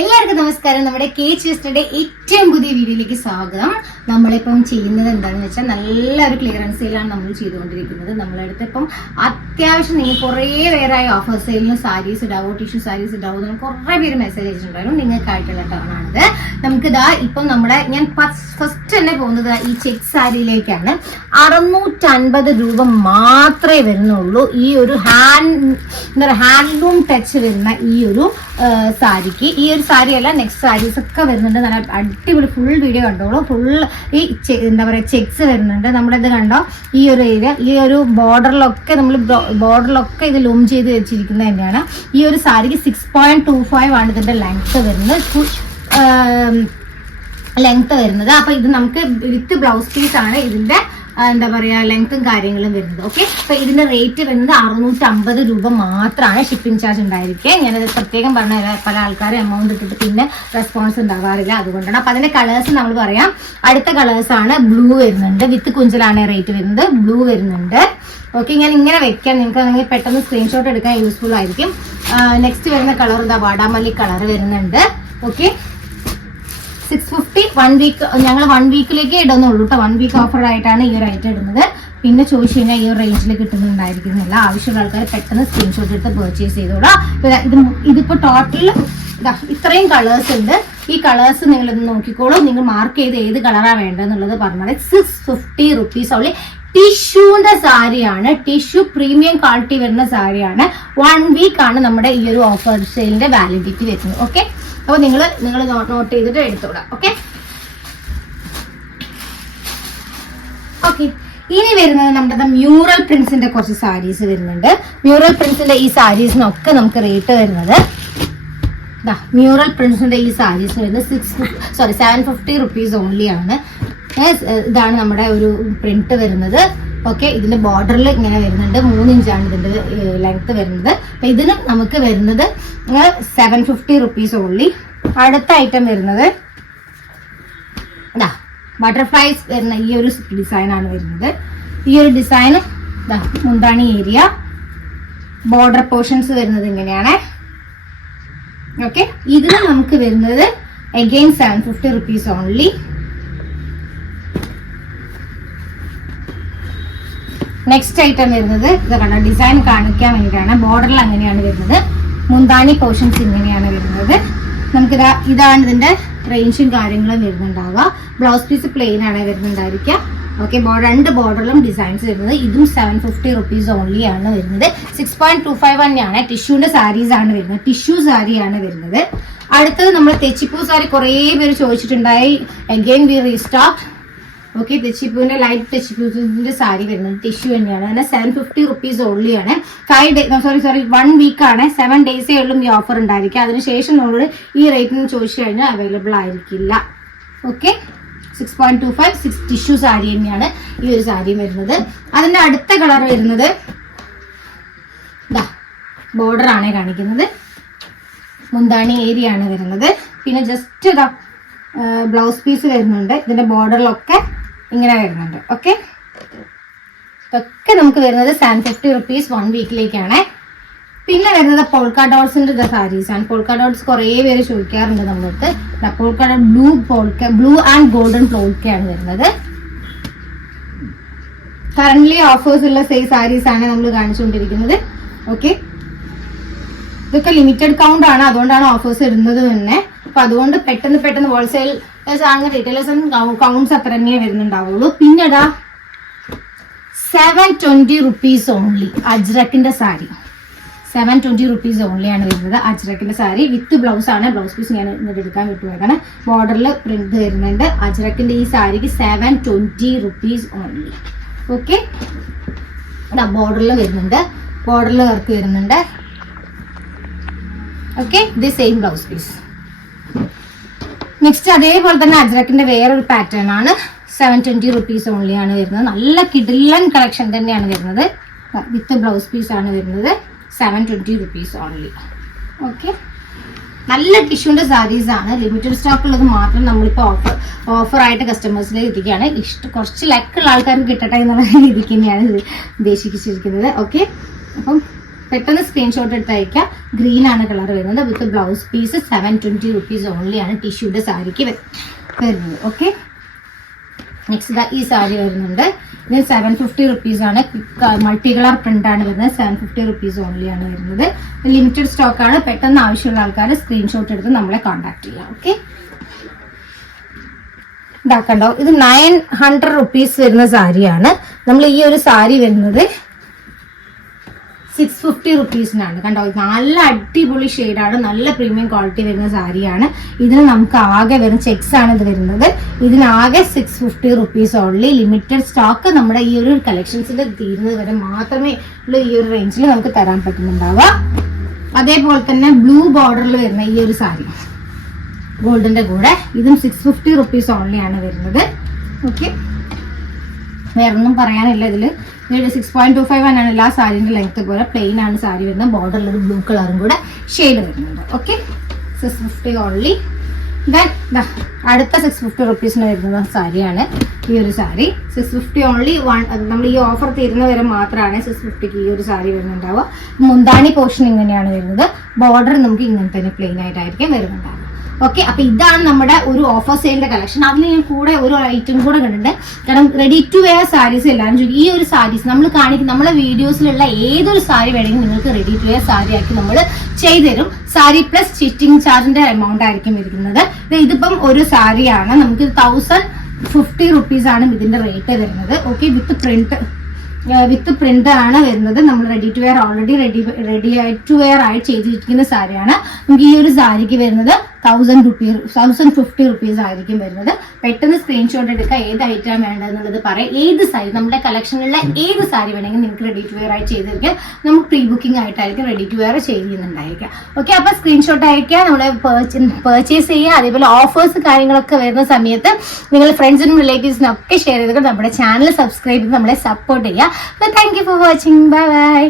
എല്ലാവർക്കും നമസ്കാരം. നമ്മുടെ കേച്ചിസ്റ്റയുടെ ഏറ്റവും പുതിയ വീഡിയോയിലേക്ക് സ്വാഗതം. നമ്മളിപ്പം ചെയ്യുന്നത് എന്താണെന്ന് വെച്ചാൽ നല്ലൊരു ക്ലിയറൻസ് സെയിലാണ് നമ്മൾ ചെയ്തുകൊണ്ടിരിക്കുന്നത്. നമ്മളടുത്ത് ഇപ്പം അത്യാവശ്യം നിങ്ങൾ കുറേ പേരായ ഓഫർ സെയിലിന് സാരീസ് ഇടാവോ, ടിഷ്യൂ സാരീസ് ഇടാവോ എന്ന് കുറേ പേര് മെസ്സേജ് അയച്ചിട്ടുണ്ടായിരുന്നു. നിങ്ങൾക്കായിട്ടുള്ള ടേണാണിത്. നമുക്കിതാ ഇപ്പം ഞാൻ ഫസ്റ്റ് തന്നെ പോകുന്നത് ഈ ചെക്ക് സാരിയിലേക്കാണ്. 650 രൂപ മാത്രമേ വരുന്നുള്ളൂ. ഈ ഒരു ഹാൻഡ്ലൂം ടച്ച് വരുന്ന ഈ ഒരു സാരിക്ക്. ഈ ഒരു സാരി അല്ല, നെക്സ്റ്റ് സാരീസ് ഒക്കെ വരുന്നുണ്ട്. നല്ല അടിപൊളി ഫുൾ വീഡിയോ കണ്ടോളൂ. ഫുൾ ഈ എന്താ പറയുക ചെക്സ് വരുന്നുണ്ട്. നമ്മളിത് കണ്ടോ, ഈ ഒരു ഏരിയ, ഈ ഒരു ബോർഡറിലൊക്കെ ഇത് ലൂം ചെയ്ത് വെച്ചിരിക്കുന്നത് തന്നെയാണ്. ഈ ഒരു സാരിക്ക് 6.25 ആണ് ഇതിന്റെ ലെങ്ത് വരുന്നത്. അപ്പൊ ഇത് നമുക്ക് വിത്ത് ബ്ലൗസ് പീസ് ആണ് ഇതിന്റെ എന്താ പറയാ ലെങ്ത്തും കാര്യങ്ങളും വരുന്നത്. ഓക്കെ, അപ്പൊ ഇതിന്റെ റേറ്റ് വരുന്നത് 650 രൂപ മാത്രമാണ്. ഷിപ്പിംഗ് ചാർജ് ഉണ്ടായിരിക്കെ. ഞാനത് പ്രത്യേകം പറഞ്ഞ പല ആൾക്കാരും എമൗണ്ട് ഇട്ടിട്ട് പിന്നെ റെസ്പോൺസ് ഉണ്ടാവാറില്ല, അതുകൊണ്ടാണ്. അപ്പൊ അതിന്റെ കളേഴ്സ് നമ്മൾ പറയാം. അടുത്ത കളേഴ്സ് ആണ് ബ്ലൂ വരുന്നുണ്ട്, വിത്ത് കുഞ്ചലാണ് റേറ്റ് വരുന്നത്. ബ്ലൂ വരുന്നുണ്ട്. ഓക്കെ, ഞാൻ ഇങ്ങനെ വെക്കാം, നിങ്ങൾക്ക് പെട്ടെന്ന് സ്ക്രീൻഷോട്ട് എടുക്കാൻ യൂസ്ഫുൾ ആയിരിക്കും. നെക്സ്റ്റ് വരുന്ന കളർ എന്താ, വാടാമല്ലി കളർ വരുന്നുണ്ട്. Okay, 650 1 week. ഞങ്ങൾ 1 വീക്കിലേക്ക് ഇടുന്നുള്ളൂ കേട്ടോ. 1 വീക്ക് ഓഫർ ആയിട്ടാണ് ഈ ഒരു ഐറ്റം ഇടുന്നത്. പിന്നെ ചോദിച്ചു കഴിഞ്ഞാൽ ഈ ഒരു റേഞ്ചിൽ കിട്ടുന്നുണ്ടായിരിക്കുന്നില്ല. ആവശ്യമുള്ള ആൾക്കാർ പെട്ടെന്ന് സ്ക്രീൻഷോട്ട് എടുത്ത് പർച്ചേസ് ചെയ്തോളാം. ഇതിപ്പോ ടോട്ടൽ ഇത്രയും കളേഴ്സ് ഉണ്ട്. ഈ കളേഴ്സ് നിങ്ങൾ ഇത് നോക്കിക്കോളൂ. നിങ്ങൾ മാർക്ക് ചെയ്ത് ഏത് കളറാണ് വേണ്ടതെന്നുള്ളത് പറഞ്ഞാൽ 650 റുപ്പീസ് ഉള്ളി. ടിഷ്യൂന്റെ സാരിയാണ്, ടിഷ്യൂ പ്രീമിയം ക്വാളിറ്റി വരുന്ന സാരിയാണ്. 1 വീക്ക് ആണ് നമ്മുടെ ഈ ഒരു ഓഫർ സെയിലിന്റെ വാലിഡിറ്റി വരുന്നത്. ഓക്കെ, അപ്പൊ നിങ്ങൾ നോട്ട് ചെയ്തിട്ട് എടുത്തോളാം. ഓക്കെ, ഇനി വരുന്നത് നമ്മുടെ മ്യൂറൽ പ്രിന്റ്സിന്റെ കുറച്ച് സാരീസ് വരുന്നുണ്ട്. മ്യൂറൽ പ്രിന്റ്സിന്റെ ഈ സാരീസിനൊക്കെ നമുക്ക് റേറ്റ് വരുന്നത്, മ്യൂറൽ പ്രിന്റ്സിന്റെ ഈ സാരീസ് വരുന്നത് 750 റുപ്പീസ് ഓൺലി ആണ്. ഇതാണ് നമ്മുടെ ഒരു പ്രിന്റ് വരുന്നത്. ഓക്കെ, ഇതിന്റെ ബോർഡറിൽ ഇങ്ങനെ വരുന്നുണ്ട്. 3 ഇഞ്ചാണ് ഇതിന്റെ ലെങ്ത് വരുന്നത്. അപ്പൊ ഇതിന് നമുക്ക് വരുന്നത് 750 റുപ്പീസ് ഓൺലി. അടുത്ത ഐറ്റം വരുന്നത് ബട്ടർഫ്ലൈസ് വരുന്ന ഈ ഒരു ഡിസൈൻ ആണ് വരുന്നത്. ഈ ഒരു ഡിസൈൻ മുന്താണി ഏരിയ, ബോർഡർ പോർഷൻസ് വരുന്നത് ഇങ്ങനെയാണ്. ഓക്കെ, ഇതിന് നമുക്ക് വരുന്നത് again 750 rupees only. Next item വരുന്നത് ഇത് കണ്ട ഡിസൈൻ കാണിക്കാൻ വേണ്ടിയിട്ടാണ്. ബോർഡറിൽ അങ്ങനെയാണ് വരുന്നത്. മുന്താണി പോർഷൻസ് ഇങ്ങനെയാണ് വരുന്നത്. ഇതാണ് ഇതിന്റെ റേഞ്ചും കാര്യങ്ങളും വരുന്നുണ്ടാവുക. ബ്ലൗസ് പീസ് പ്ലെയിൻ ആണ് വരുന്നുണ്ടായിരിക്കുക. ഓക്കെ, രണ്ട് ബോർഡറിലും ഡിസൈൻസ് വരുന്നത്. ഇതും 750 റുപ്പീസ് ഓൺലി ആണ് വരുന്നത്. 6.25 തന്നെയാണ്. ടിഷ്യൂന്റെ സാരീസ് ആണ് വരുന്നത്. ടിഷ്യൂ സാരിയാണ് വരുന്നത്. അടുത്തത് നമ്മൾ തെച്ചിപ്പൂ സാരി കുറേ പേര് ചോദിച്ചിട്ടുണ്ടായി. Again we restock. ഓക്കെ, തെച്ചിപ്പൂവിന്റെ ലൈറ്റ് തെച്ചിപ്പൂവിന്റെ സാരി വരുന്നത് ടിഷ്യൂ തന്നെയാണ്. അങ്ങനെ 750 റുപ്പീസ് ഓൺലി ആണ്. 1 വീക്കാണ്. 7 ഡേയ്സേ ഉള്ളൂ ഈ ഓഫർ ഉണ്ടായിരിക്കും. അതിനുശേഷം നമ്മൾ ഈ റേറ്റിന് ചോദിച്ചു കഴിഞ്ഞാൽ അവൈലബിൾ ആയിരിക്കില്ല. ഓക്കെ, 6.25 ടിഷ്യൂ സാരി തന്നെയാണ് ഈ ഒരു സാരി വരുന്നത്. അതിന്റെ അടുത്ത കളർ വരുന്നത് ബോർഡർ ആണ് കാണിക്കുന്നത്. മുന്താണി ഏരിയ ആണ് വരുന്നത്. പിന്നെ ജസ്റ്റ് ബ്ലൗസ് പീസ് വരുന്നുണ്ട്. ഇതിന്റെ ബോർഡറിലൊക്കെ ഇങ്ങനെ വരുന്നുണ്ട്. ഓക്കെ, ഇതൊക്കെ നമുക്ക് വരുന്നത് 750 റുപ്പീസ് 1 വീക്കിലേക്കാണ്. പിന്നെ വരുന്നത് പോൾക്ക ഡോട്ട്സിന്റെ സാരീസ് ആണ്. പോൾക്ക ഡോട്ട്സ് കുറേ പേര് ചോദിക്കാറുണ്ട് നമ്മളടുത്ത്. Polka dot blue and golden പോൾക്കയാണ് വരുന്നത്. കറന്റ്ലി ഓഫേഴ്സ് ഉള്ള സാരീസ് ആണ് നമ്മൾ കാണിച്ചുകൊണ്ടിരിക്കുന്നത്. ഓക്കെ, ഇതൊക്കെ ലിമിറ്റഡ് കൗണ്ട് ആണ്, അതുകൊണ്ടാണ് ഓഫേഴ്സ് ഇടുന്നത് തന്നെ. അപ്പൊ അതുകൊണ്ട് പെട്ടെന്ന് ഹോൾസെയിൽ ആണെങ്കിൽ റീറ്റെയിലേഴ്സ് കൗണ്ട്സ് അത്ര തന്നെ വരുന്നുണ്ടാവുള്ളൂ. പിന്നെ 720 റുപ്പീസ് ഓൺലി അജ്രക്കിന്റെ സാരി. 720 റുപ്പീസ് ഓൺലി ആണ് വരുന്നത്. അജ്രക്കിന്റെ സാരി വിത്ത് ബ്ലൗസ് ആണ്. ബ്ലൗസ് പീസ് ഞാൻ ഇങ്ങോട്ട് എടുക്കാൻ വിട്ടുപോയതാണ്. ബോർഡറിൽ പ്രിന്റ് വരുന്നുണ്ട്. അജ്രക്കിന്റെ ഈ സാരിക്ക് 720 റുപ്പീസ് ഓൺലി. ഓക്കെ, ബോർഡറിൽ വരുന്നുണ്ട്. ബോർഡറിൽ വർക്ക് വരുന്നുണ്ട്. ഓക്കെ, ഇത് സെയിം ബ്ലൗസ് പീസ്. നെക്സ്റ്റ് അതേപോലെ തന്നെ അജ്രക്കിന്റെ വേറൊരു പാറ്റേൺ ആണ്. 720 റുപ്പീസ് ഓൺലി ആണ് വരുന്നത്. നല്ല കിഡിലൻ കളക്ഷൻ തന്നെയാണ് വരുന്നത്. വിത്ത് ബ്ലൗസ് പീസ് ആണ് വരുന്നത്. 720 റുപ്പീസ് ഓൺലി. ഓക്കെ, നല്ല ടിഷ്യൂന്റെ സാരീസ് ആണ്. ലിമിറ്റഡ് സ്റ്റോക്ക് ഉള്ളത് മാത്രം നമ്മളിപ്പോ ഓഫർ ആയിട്ട് കസ്റ്റമേഴ്സിലേക്ക് എത്തിക്കുകയാണ്. കുറച്ച് ലക്കുള്ള ആൾക്കാർക്ക് കിട്ടട്ടെ എന്നുള്ള രീതിക്ക് തന്നെയാണ് ഇത് ഉദ്ദേശിച്ചിരിക്കുന്നത്. ഓക്കെ, അപ്പം പെട്ടെന്ന് സ്ക്രീൻഷോട്ട് എടുത്ത് അയക്കാം. ഗ്രീൻ ആണ് കളർ വരുന്നത്. With blouse piece 720 rupees only ആണ് ടിഷ്യൂടെ സാരിക്ക് വരുന്നത്. ഓക്കെ, നെക്സ്റ്റ് ഈ സാരി വരുന്നുണ്ട്. ഇതിന് 750 rupees ആണ്. മൾട്ടി കളർ പ്രിന്റ് ആണ് വരുന്നത്. 750 rupees ഓൺലി ആണ് വരുന്നത്. ലിമിറ്റഡ് സ്റ്റോക്ക് ആണ്. പെട്ടെന്ന് ആവശ്യമുള്ള ആൾക്കാർ സ്ക്രീൻഷോട്ട് എടുത്ത് നമ്മളെ കോൺടാക്ട് ചെയ്യാം. ഓക്കെ, ഇതാക്കണ്ടോ, ഇത് 900 rupees വരുന്ന സാരിയാണ്. നമ്മൾ ഈ ഒരു സാരി വരുന്നത് 650 rupees-നാണ്. കണ്ടോ, നല്ല അടിപൊളി ഷെയ്ഡാണ്. നല്ല പ്രീമിയം ക്വാളിറ്റി വരുന്ന സാരിയാണ്. ഇതിന് നമുക്ക് ആകെ വരുന്ന ചെക്സ് ആണ് ഇത് വരുന്നത്. ഇതിനാകെ 650 rupees ഓൺലി. Limited stock. നമ്മുടെ ഈ ഒരു കളക്ഷൻസിന്റെ തീരുന്നത് വരെ മാത്രമേ ഉള്ള ഈ ഒരു റേഞ്ചിൽ നമുക്ക് തരാൻ പറ്റുന്നുണ്ടാവുക. അതേപോലെ തന്നെ ബ്ലൂ ബോർഡറിൽ വരുന്ന ഈ ഒരു സാരി ഗോൾഡിന്റെ കൂടെ ഇതും 650 rupees ഓൺലി ആണ് വരുന്നത്. ഓക്കെ, വേറൊന്നും പറയാനില്ല. ഇതിൽ 6.25 ആണ് എല്ലാ സാരിന്റെ ലെങ്ത് പോലെ. പ്ലെയിൻ ആണ് സാരി വരുന്നത്. ബോർഡറിൽ ഒരു ബ്ലൂ കളറും കൂടെ ഷെയ്ഡ് വരുന്നുണ്ട്. Okay, 650 only. ദെൻ അടുത്ത 650 rupees-ന് വരുന്ന സാരിയാണ് ഈ ഒരു സാരി. 650 ഓൺലി. നമ്മൾ ഈ ഓഫർ തീരുന്ന വരെ മാത്രമാണ് 650-ക്ക് ഈ ഒരു സാരി വരുന്നുണ്ടാവുക. മുന്താണി പോർഷൻ ഇങ്ങനെയാണ് വരുന്നത്. ബോർഡർ നമുക്ക് ഇങ്ങനെ തന്നെ പ്ലെയിൻ ആയിട്ടായിരിക്കും വരുന്നുണ്ടാവുക. ഓക്കെ, അപ്പൊ ഇതാണ് നമ്മുടെ ഒരു ഓഫർ സെയിലിന്റെ കളക്ഷൻ. അതിന് ഞാൻ കൂടെ ഒരു ഐറ്റം കൂടെ കണ്ടിട്ടുണ്ട്. കാരണം റെഡി ടു വെയർ സാരീസ് എല്ലാവരും ചോദിക്കും. ഈ ഒരു സാരീസ് നമ്മൾ കാണിക്കും, നമ്മളെ വീഡിയോസിലുള്ള ഏതൊരു സാരി വേണമെങ്കിൽ നിങ്ങൾക്ക് റെഡി ടു വെയർ സാരി ആക്കി നമ്മൾ ചെയ്തുതരും. സാരി പ്ലസ് സ്റ്റിച്ചിങ് ചാർജിന്റെ എമൗണ്ട് ആയിരിക്കും വരുന്നത്. ഇതിപ്പം ഒരു സാരിയാണ്. നമുക്ക് 1050 rupees ആണ് ഇതിന്റെ റേറ്റ് വരുന്നത്. ഓക്കെ, വിത്ത് പ്രിന്റ് ആണ് വരുന്നത്. നമ്മൾ ready to wear already ready to wear ആയി ചെയ്തിരിക്കുന്ന സാരിയാണ്. നമുക്ക് ഈ ഒരു സാരിക്ക് വരുന്നത് 1050 rupees ആയിരിക്കും വരുന്നത്. പെട്ടെന്ന് സ്ക്രീൻഷോട്ട് എടുക്കുക. ഏത് ഐറ്റം വേണ്ടതെന്നുള്ളത് പറയാം. ഏത് സാരി നമ്മുടെ കളക്ഷനിലുള്ള ഏത് സാരി വേണമെങ്കിൽ നിങ്ങൾക്ക് റെഡി ടു വെയർ ആയി ചെയ്തിരിക്കാം. നമുക്ക് പ്രീ ബുക്കിംഗ് ആയിട്ടായിരിക്കും റെഡി ടു വെയർ ചെയ്യുന്നുണ്ടായിരിക്കാം. ഓക്കെ, അപ്പൊ സ്ക്രീൻഷോട്ട് അയക്കുക, നമ്മൾ പർച്ചേസ് ചെയ്യുക. അതേപോലെ ഓഫേഴ്സ് കാര്യങ്ങളൊക്കെ വരുന്ന സമയത്ത് നിങ്ങൾ ഫ്രണ്ട്സിനും റിലേറ്റീവ്സിനും ഒക്കെ ഷെയർ ചെയ്തിട്ട് നമ്മുടെ ചാനൽ സബ്സ്ക്രൈബ് ചെയ്ത് നമ്മളെ സപ്പോർട്ട് ചെയ്യുക. Thank you for watching. Bye bye.